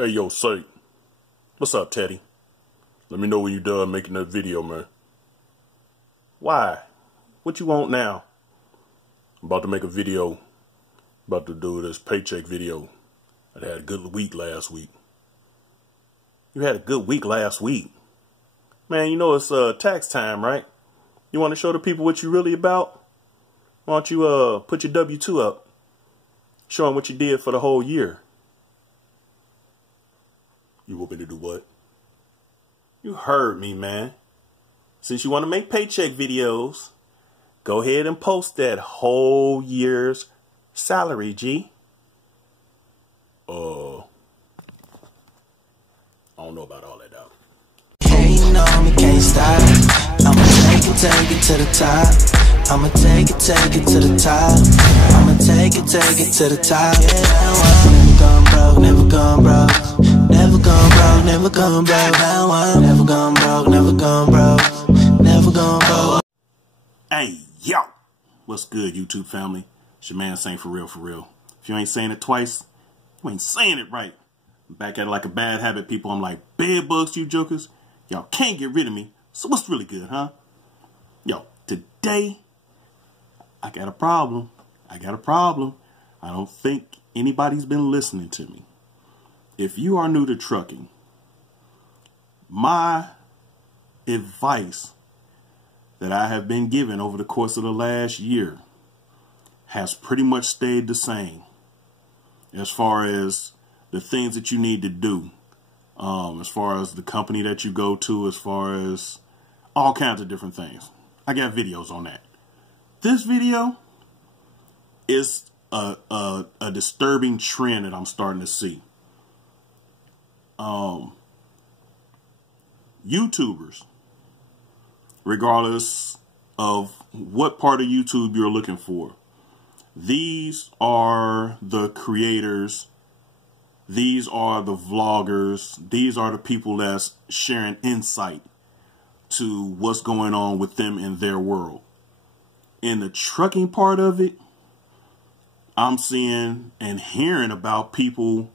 Hey, yo, Say. What's up, Teddy? Let me know when you're done making that video, man. Why? What you want now? I'm about to make a video. About to do this paycheck video. I had a good week last week. You had a good week last week? Man, you know it's tax time, right? You want to show the people what you really about? Why don't you put your W-2 up? Show them what you did for the whole year. You want me to do what? You heard me, man. Since you want to make paycheck videos, go ahead and post that whole year's salary, G. I don't know about all that, dog. Can't know me, can't stop. I'ma take it to the top. I'ma take it to the top. I'ma take it to the top. Yeah, never gone broke, never gone broke. Never gone broke, never gone broke. Now I'm never gone broke, never gone broke. Never gone broke. Hey, yo! What's good, YouTube family? It's your man saying for real, for real. If you ain't saying it twice, you ain't saying it right. I'm back at it like a bad habit, people. I'm like, bed bugs, you jokers. Y'all can't get rid of me. So what's really good, huh? Yo, today, I got a problem. I don't think anybody's been listening to me. If you are new to trucking, my advice that I have been given over the course of the last year has pretty much stayed the same as far as the things that you need to do, as far as the company that you go to, as far as all kinds of different things. I got videos on that. This video is a disturbing trend that I'm starting to see. YouTubers, regardless of what part of YouTube you're looking for, these are the creators, these are the vloggers, these are the people that's sharing insight to what's going on with them in their world. In the trucking part of it, I'm seeing and hearing about people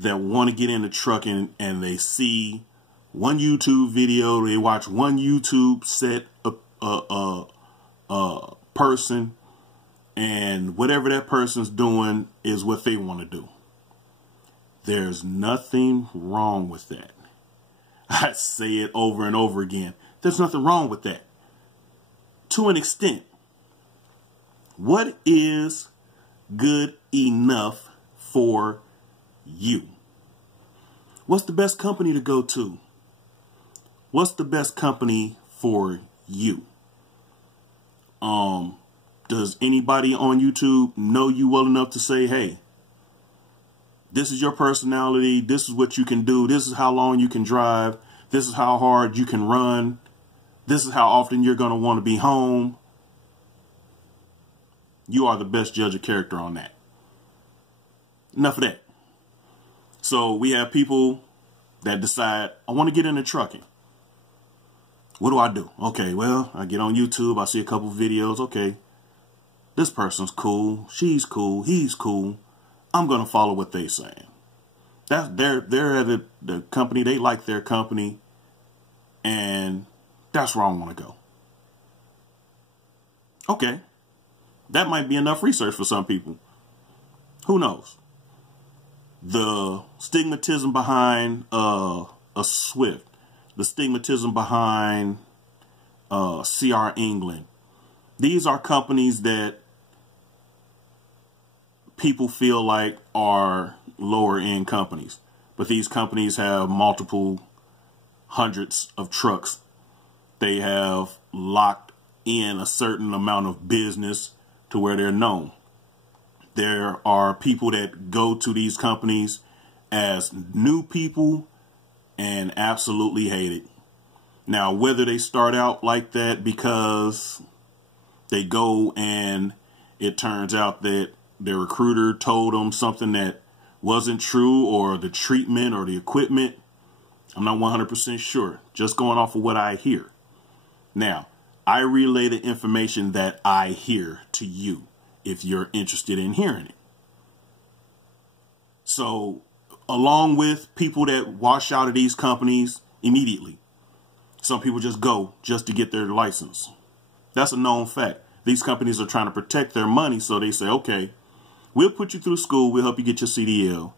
that want to get into trucking and they see one YouTube video, they watch one YouTube set person, and whatever that person's doing is what they want to do. There's nothing wrong with that. I say it over and over again. There's nothing wrong with that. To an extent. What is good enough for you? What's the best company to go to? What's the best company for you? Does anybody on YouTube know you well enough to say, hey, this is your personality, this is what you can do, this is how long you can drive, this is how hard you can run, this is how often you're going to want to be home? You are the best judge of character on that. Enough of that. So we have people that decide, I want to get into trucking. What do I do? Okay, well, I get on YouTube, I see a couple videos. Okay, this person's cool, she's cool, he's cool. I'm going to follow what they're saying. They're at the company, they like their company, and that's where I want to go. Okay, that might be enough research for some people. Who knows? The stigmatism behind a Swift, the stigmatism behind CR England. These are companies that people feel like are lower end companies, but these companies have multiple hundreds of trucks. They have locked in a certain amount of business to where they're known. There are people that go to these companies as new people and absolutely hate it. Now, whether they start out like that because they go and it turns out that their recruiter told them something that wasn't true, or the treatment or the equipment, I'm not 100% sure. Just going off of what I hear. Now, I relay the information that I hear to you if you're interested in hearing it. So along with people that wash out of these companies immediately. Some people just go just to get their license. That's a known fact. These companies are trying to protect their money, so they say, okay, we'll put you through school. We'll help you get your CDL.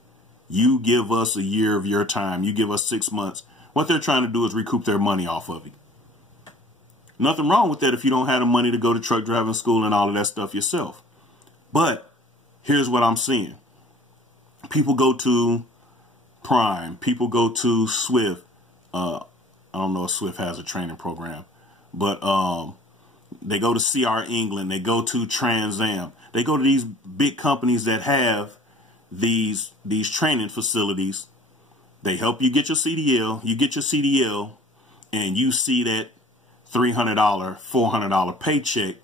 You give us a year of your time. You give us 6 months. What they're trying to do is recoup their money off of you. Nothing wrong with that if you don't have the money to go to truck driving school and all of that stuff yourself. But here's what I'm seeing. People go to Prime. People go to Swift. I don't know if Swift has a training program, but they go to CR England. They go to Trans Am. They go to these big companies that have these training facilities. They help you get your CDL. You get your CDL, and you see that $300, $400 paycheck,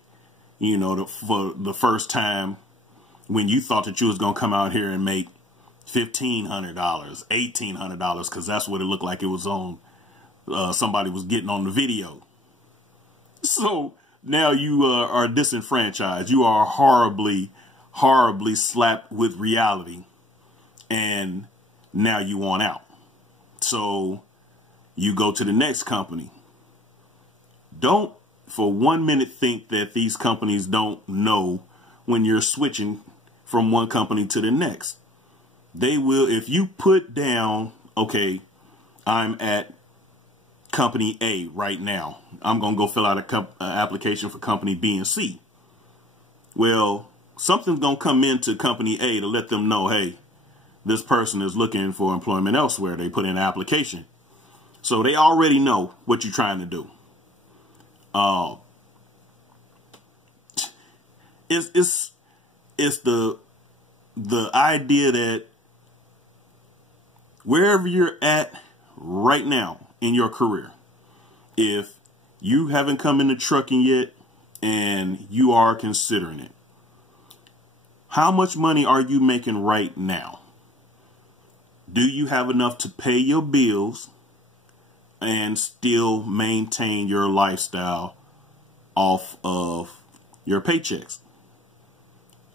you know, for the first time when you thought that you was going to come out here and make $1,500, $1,800, because that's what it looked like it was on. Somebody was getting on the video. So now you are disenfranchised. You are horribly, horribly slapped with reality. And now you want out. So you go to the next company. Don't for 1 minute think that these companies don't know when you're switching from one company to the next. They will, if you put down, okay, I'm at company A right now. I'm going to go fill out an application for company B and C. Well, something's going to come into company A to let them know, hey, this person is looking for employment elsewhere. They put in an application. So they already know what you're trying to do. It's the idea that wherever you're at right now in your career, if you haven't come into trucking yet and you are considering it, how much money are you making right now? Do you have enough to pay your bills and still maintain your lifestyle off of your paychecks?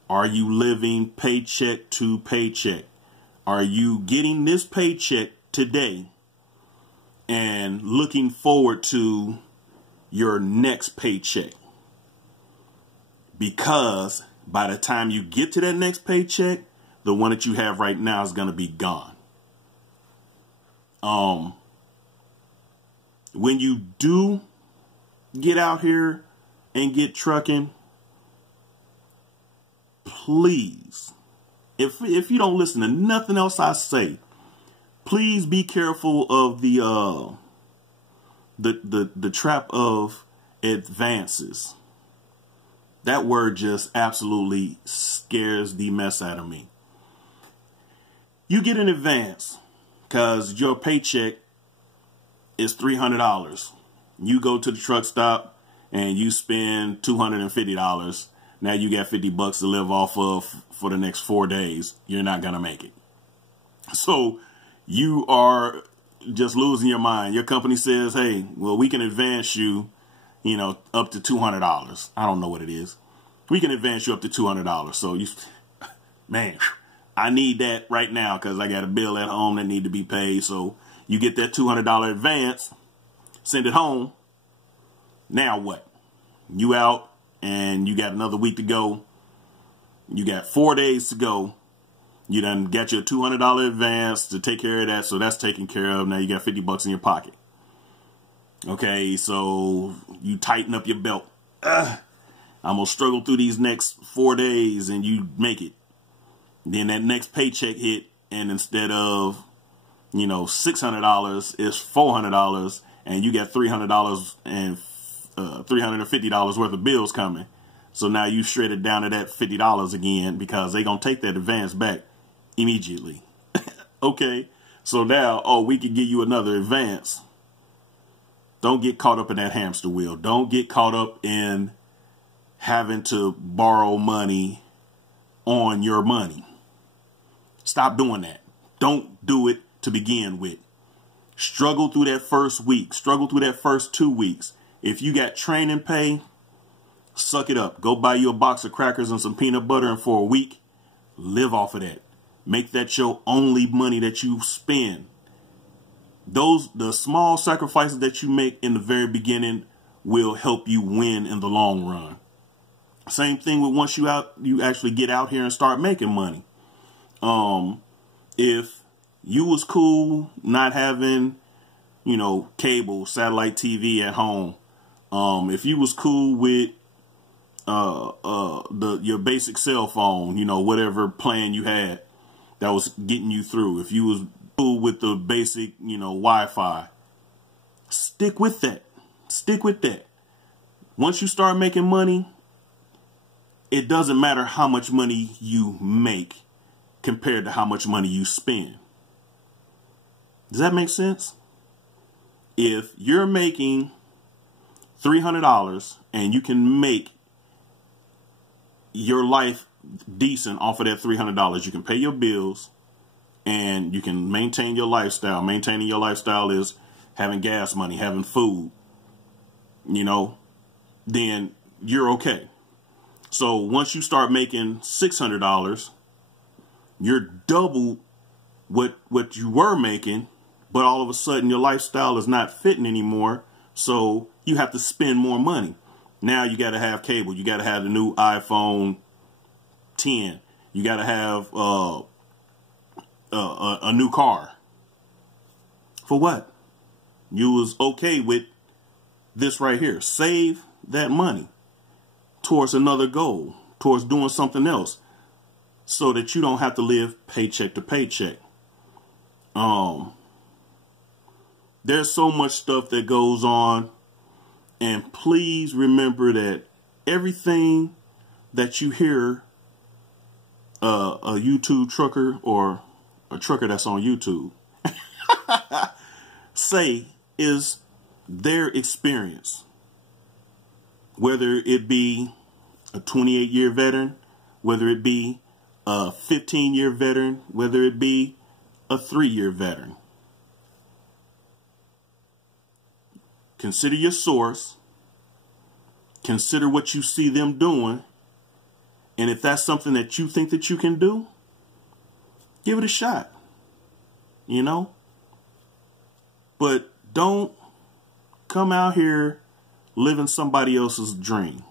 Are you living paycheck to paycheck? Are you getting this paycheck today and looking forward to your next paycheck? Because by the time you get to that next paycheck, the one that you have right now is going to be gone. When you do get out here and get trucking, please, if you don't listen to nothing else I say, please be careful of the trap of advances. That word just absolutely scares the mess out of me. You get an advance because your paycheck is $300. You go to the truck stop and you spend $250. Now you got $50 to live off of for the next 4 days. You're not going to make it. So you are just losing your mind. Your company says, hey, well, we can advance you, you know, up to $200. I don't know what it is. We can advance you up to $200. So you, man, I need that right now because I got a bill at home that need to be paid. So you get that $200 advance, send it home. Now what? You out and you got another week to go. You got 4 days to go. You done got your $200 advance to take care of that. So that's taken care of. Now you got $50 in your pocket. Okay, so you tighten up your belt. I'm going to struggle through these next 4 days and you make it. Then that next paycheck hit and instead of, you know, $600, it's $400 and you got $300 and $350 worth of bills coming. So now you shredded down to that $50 again because they're going to take that advance back immediately. Okay, so now, oh, we can give you another advance. Don't get caught up in that hamster wheel. Don't get caught up in having to borrow money on your money. Stop doing that. Don't do it to begin with. Struggle through that first week. Struggle through that first 2 weeks. If you got training pay, suck it up. Go buy you a box of crackers and some peanut butter, and for a week, live off of that. Make that your only money that you spend. The small sacrifices that you make in the very beginning will help you win in the long run. Same thing with once you actually get out here and start making money. If you was cool not having, cable, satellite TV at home, if you was cool with your basic cell phone, whatever plan you had that was getting you through, if you was cool with the basic, Wi-Fi, stick with that. Stick with that. Once you start making money, it doesn't matter how much money you make compared to how much money you spend. Does that make sense? If you're making $300 and you can make your life decent off of that $300, you can pay your bills and you can maintain your lifestyle. Maintaining your lifestyle is having gas money, having food, then you're okay. So once you start making $600, you're double what you were making, but all of a sudden your lifestyle is not fitting anymore. So you have to spend more money. Now you got to have cable. You got to have the new iPhone 10. You got to have a new car. For what? You was okay with this right here. Save that money towards another goal, towards doing something else, so that you don't have to live paycheck to paycheck. There's so much stuff that goes on, and please remember that everything that you hear a YouTube trucker or a trucker that's on YouTube say is their experience. Whether it be a 28-year veteran, whether it be a 15-year veteran, whether it be a 3-year veteran. Consider your source. Consider what you see them doing. And if that's something that you think that you can do, give it a shot. But don't come out here living somebody else's dream,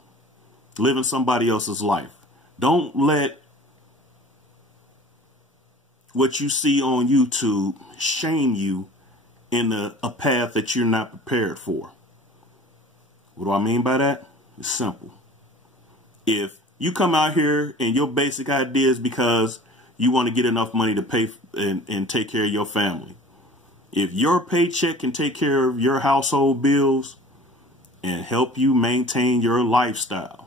living somebody else's life. Don't let what you see on YouTube shame you in a path that you're not prepared for. What do I mean by that? It's simple. If you come out here and your basic idea is because you want to get enough money to pay and take care of your family, if your paycheck can take care of your household bills and help you maintain your lifestyle,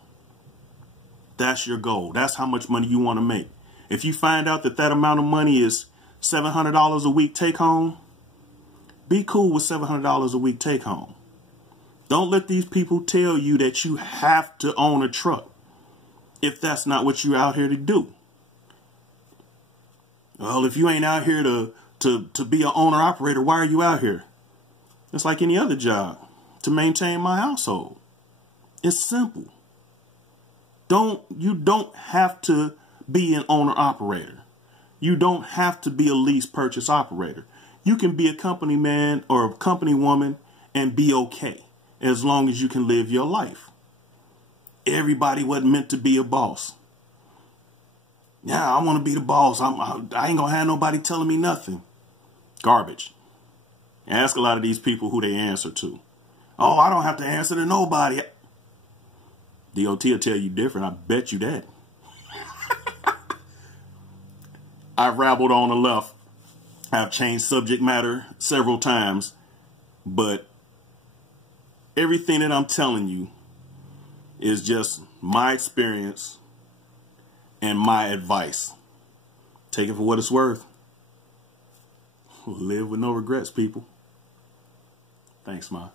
that's your goal. That's how much money you want to make. If you find out that amount of money is $700 a week take home, be cool with $700 a week take home. Don't let these people tell you that you have to own a truck if that's not what you're out here to do. Well, if you ain't out here to be an owner operator, why are you out here? It's like any other job, to maintain my household. It's simple. You don't have to be an owner operator. You don't have to be a lease purchase operator. You can be a company man or a company woman and be okay as long as you can live your life. Everybody wasn't meant to be a boss. Yeah, I want to be the boss. I ain't gonna have nobody telling me nothing. Garbage. Ask a lot of these people who they answer to. Oh, I don't have to answer to nobody. DOT will tell you different. I bet you that. I've rabbled on the left. I've changed subject matter several times, but everything that I'm telling you is just my experience and my advice. Take it for what it's worth. Live with no regrets, people. Thanks, Ma.